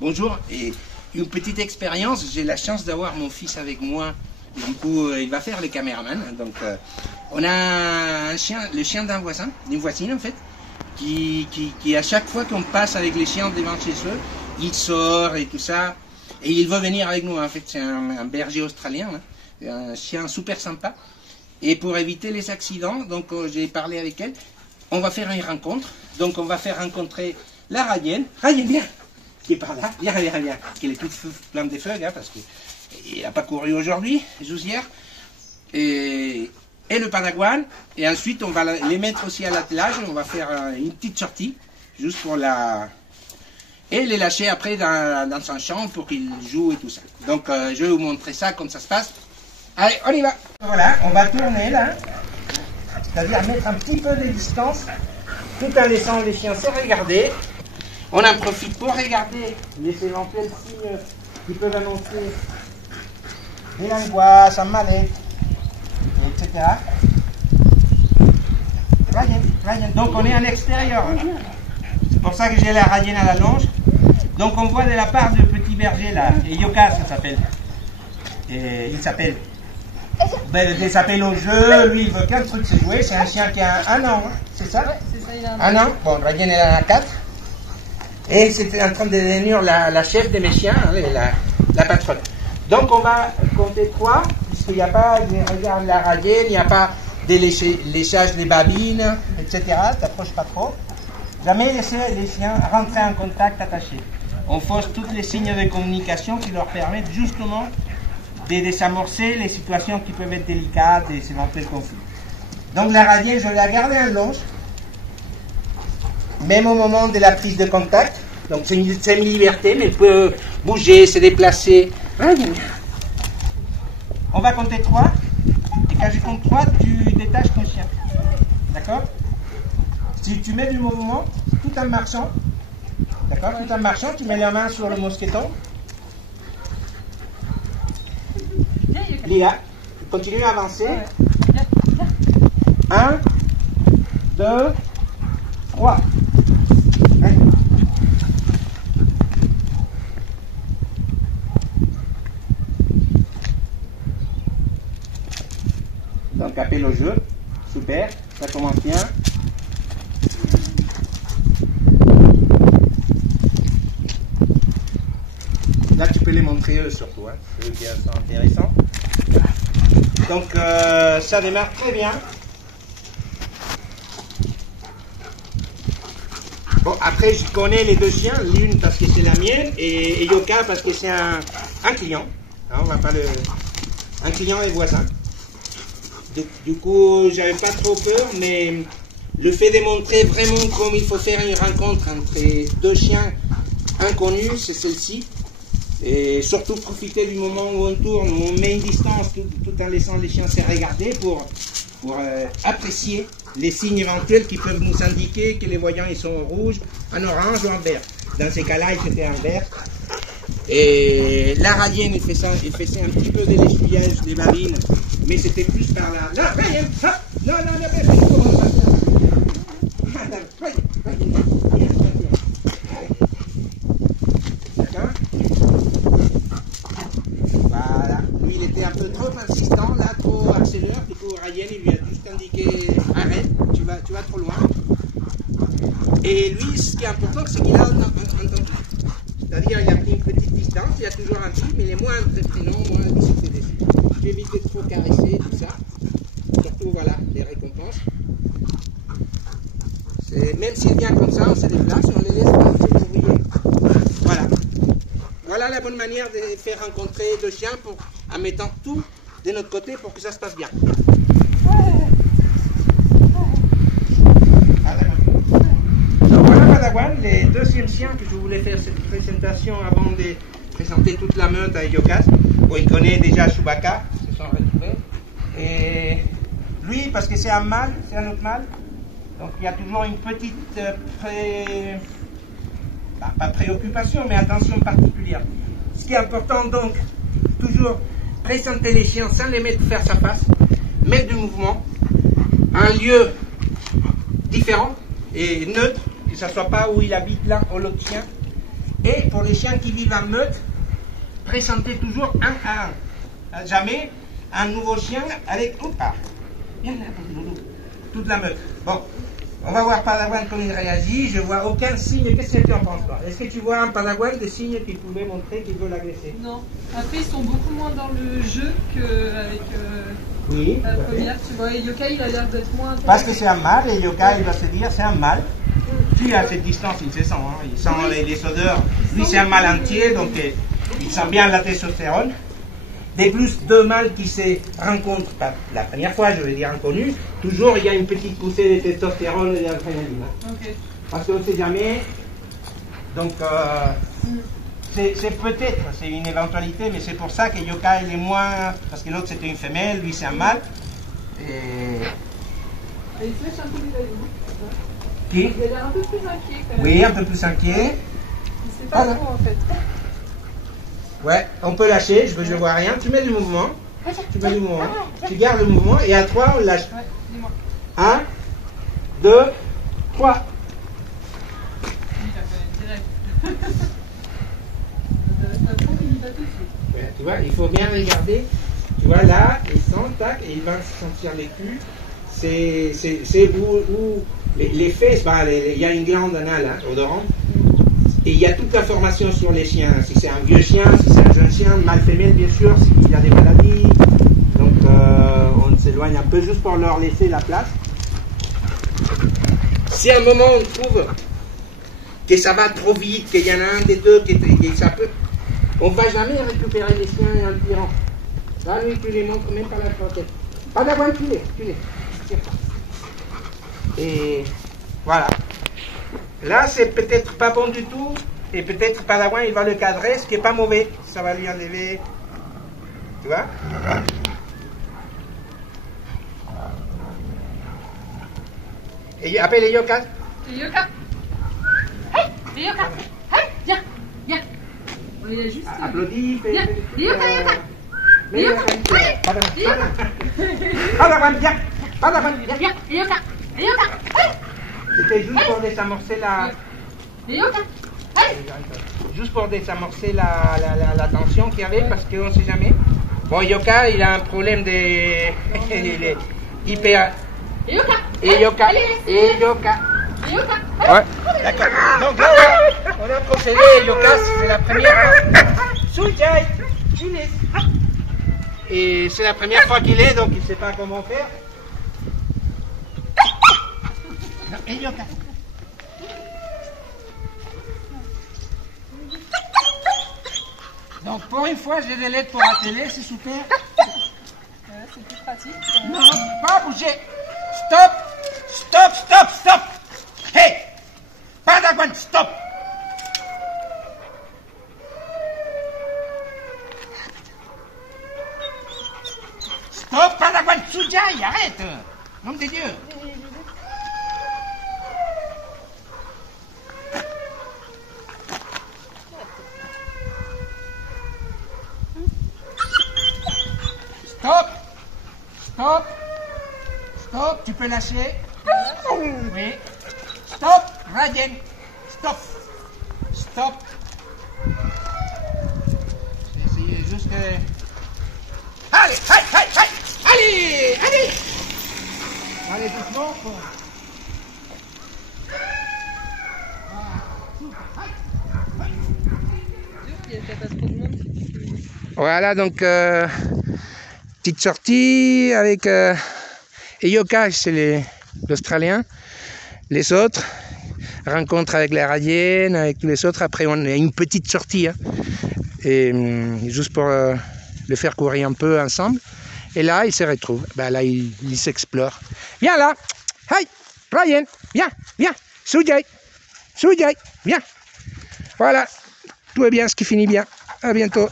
Bonjour, et une petite expérience, j'ai la chance d'avoir mon fils avec moi. Du coup, il va faire le caméraman. Donc, on a un chien, le chien d'un voisin, d'une voisine en fait, qui à chaque fois qu'on passe avec les chiens devant chez eux, il sort et tout ça. Et il veut venir avec nous. En fait, c'est un berger australien, là, un chien super sympa. Et pour éviter les accidents, donc j'ai parlé avec elle. On va faire une rencontre. Donc, on va faire rencontrer la Radienne. Radienne, viens, qui est par là. Viens, viens, viens. Qui est toute pleine de feuilles, hein, parce qu'il n'a pas couru aujourd'hui, juste hier. Et le Padawan. Et ensuite, on va les mettre aussi à l'attelage. On va faire une petite sortie, juste pour la... Et les lâcher après dans son champ pour qu'il joue et tout ça. Donc, je vais vous montrer ça, comme ça se passe. Allez, on y va. Voilà, on va tourner là. C'est-à-dire mettre un petit peu de distance, tout en laissant les chiens se regarder. On en profite pour regarder les éventuels signes qui peuvent annoncer de l'angoisse, un mal-être, etc. Donc on est en extérieur. C'est pour ça que j'ai la Radienne à la longe. Donc on voit de la part de petit berger là, et Yoka ça s'appelle. Il s'appelle. Ben, il s'appelle au jeu, lui il veut qu'un truc se jouer, c'est un chien qui a un an, hein, c'est ça? Ouais, c'est ça, il a un an. Bon, Radienne elle en a 4. Et c'était en train de devenir la chef de mes chiens, hein, la patronne. Donc on va compter 3, puisqu'il n'y a pas, regarde la Radienne, il n'y a pas de léchage des babines, etc. T'approches pas trop. Jamais laisser les chiens rentrer en contact attaché. On fausse tous les signes de communication qui leur permettent justement de désamorcer les situations qui peuvent être délicates et éventuels conflits. Donc la Radienne, je vais la garder en longe, même au moment de la prise de contact. Donc c'est une semi-liberté, mais elle peut bouger, se déplacer. On va compter 3, et quand je compte 3, tu détaches ton chien. D'accord? Si tu mets du mouvement, tout en marchant, d'accord? Tout en marchant, tu mets la main sur le mousqueton. Lia, continue à avancer. 1, 2, 3. Donc appel au jeu, super, ça commence bien. Là tu peux les montrer eux surtout, hein, eux qui sont intéressants. Donc ça démarre très bien. Bon, après je connais les deux chiens, l'une parce que c'est la mienne et Yoka parce que c'est un client. Hein, on va pas un client et voisin. Du coup, j'avais pas trop peur, mais le fait de montrer vraiment comme il faut faire une rencontre entre deux chiens inconnus, c'est celle-ci. Et surtout profiter du moment où on tourne, où on met une distance tout en laissant les chiens se regarder pour apprécier les signes éventuels qui peuvent nous indiquer que les voyants ils sont en rouge, en orange ou en vert. Dans ces cas-là, ils étaient en vert. Et la Radienne, il faisait un petit peu de l'essuyage des babines, mais c'était plus par là. Non, Radienne, non, d'accord? Voilà. Lui, il était un peu trop insistant, là, trop accélère. Du coup, Radienne, il lui a juste indiqué arrête, tu vas trop loin. Et lui, ce qui est important, c'est qu'il a entendu. C'est-à-dire, il a pris une petite distance, il y a toujours un truc, mais il est moins prénom, moins discipliné. J'évite de trop caresser, tout ça. Surtout, voilà, les récompenses. Même s'il vient comme ça, on se déplace, on les laisse partir pour briller. Voilà. Voilà la bonne manière de faire rencontrer deux chiens en mettant tout de notre côté pour que ça se passe bien. Donc voilà Padawan, les deuxièmes chiens que je voulais faire cette présentation avant de présenter toute la meute à Yokas. Bon, il connaît déjà Chewbacca, ils se sont retrouvés. Et lui, parce que c'est un mâle, c'est un autre mâle, donc il y a toujours une petite pas préoccupation, mais attention particulière. Ce qui est important donc, toujours présenter les chiens sans les mettre faire sa face, mettre du mouvement, un lieu différent et neutre, que ce ne soit pas où il habite l'un ou l'autre chien, Et pour les chiens qui vivent en meute, présentez toujours un à un. Jamais un nouveau chien avec... Oupa, viens là, Loulou. Toute la meute. Bon, on va voir Padawan comment il réagit. Je vois aucun signe. Qu'est-ce que tu en penses, toi? Est-ce que tu vois un Padawan des signes qui pouvaient montrer qu'il veut l'agresser? Non. Après, ils sont beaucoup moins dans le jeu qu'avec oui, la première. Tu vois, et Yoka, il a l'air d'être moins... Parce que c'est un mâle, et Yoka, il va se dire, c'est un mâle. Puis à cette distance, il se sent. Hein. Il sent les odeurs. Lui, c'est un mâle entier, donc il sent bien la testostérone. Des plus deux mâles qui se rencontrent, pas la première fois, je veux dire inconnus, toujours il y a une petite poussée de testostérone et d'adrénaline. Okay. Parce qu'on ne sait jamais. Donc, c'est peut-être, c'est une éventualité, mais c'est pour ça que Yoka, il est moins. Parce que l'autre c'était une femelle, lui c'est un mâle. Et il se lèche un peu les avis. Qui? Il a l'air un peu plus inquiet quand même. Oui, un peu plus inquiet. Il sait pas trop en fait. Ouais, on peut lâcher, je vois rien. Tu mets du mouvement. Tu mets du mouvement. Tu gardes le mouvement et à 3, on lâche. Ouais, dis-moi. 1, 2, 3. Il a quand même direct. Ça tombe, il va tout de suite. Ouais, tu vois, il faut bien regarder. Tu vois, là, il sent, tac, et il va sentir les culs. C'est où les fesses, bah, il y a une glande anale, hein, odorante. Et il y a toute l'information sur les chiens, si c'est un vieux chien, si c'est un jeune chien, mâle femelle bien sûr, s'il a des maladies. Donc on s'éloigne un peu juste pour leur laisser la place. Si à un moment on trouve que ça va trop vite, qu'il y en a un des deux qui ça peut, on ne va jamais récupérer les chiens en le tirant. Là, lui, tu les montres même pas la tête. Pas d'avoir tu les. Et voilà. Là, c'est peut-être pas bon du tout, et peut-être Padawan, il va le cadrer, ce qui n'est pas mauvais. Ça va lui enlever. Tu vois? Et appelle les Yoka. Et Yoka! Hey! Et Yoka! Hey! Viens! Viens! Bon, il a juste... Applaudis, fais... Viens! Et Yoka! Et Yoka! Padawan, viens! Padawan, viens! Viens! Et Yoka! Et Yoka! Hey! C'était juste pour désamorcer la... Et Yoka! Hey! Juste pour désamorcer la tension qu'il y avait, parce qu'on ne sait jamais. Bon, Yoka, il a un problème de... il est hyper... Et Yoka! Et Yoka! Et Yoka! Et Yoka! Ouais, d'accord. Donc là, on a procédé, Yoka, c'est la première fois. Soujai, il est. Et c'est la première fois qu'il est, donc il ne sait pas comment faire. Non, et Yoka. Donc pour une fois, j'ai des lettres pour la télé, c'est super. C'est plus pratique. Non, pas bouger. Stop, stop, stop, stop. Hey, Padawan, stop. Stop, Padawan, Soujai, arrête. Nom de Dieu. Stop, stop, stop, tu peux lâcher. Oui. Stop, Raiden. Stop, stop. Je vais essayer juste que... Allez, allez, allez. Allez, doucement. Voilà, donc petite sortie avec Yoka, c'est l'Australien. Les autres, rencontre avec les Radiennes, avec tous les autres. Après, on a une petite sortie, hein, et juste pour le faire courir un peu ensemble. Et là, ils se retrouvent. Ben là, ils s'explorent. Viens là. Hey, Ryan, viens, viens. Soujai, viens. Voilà, tout est bien, ce qui finit bien. À bientôt.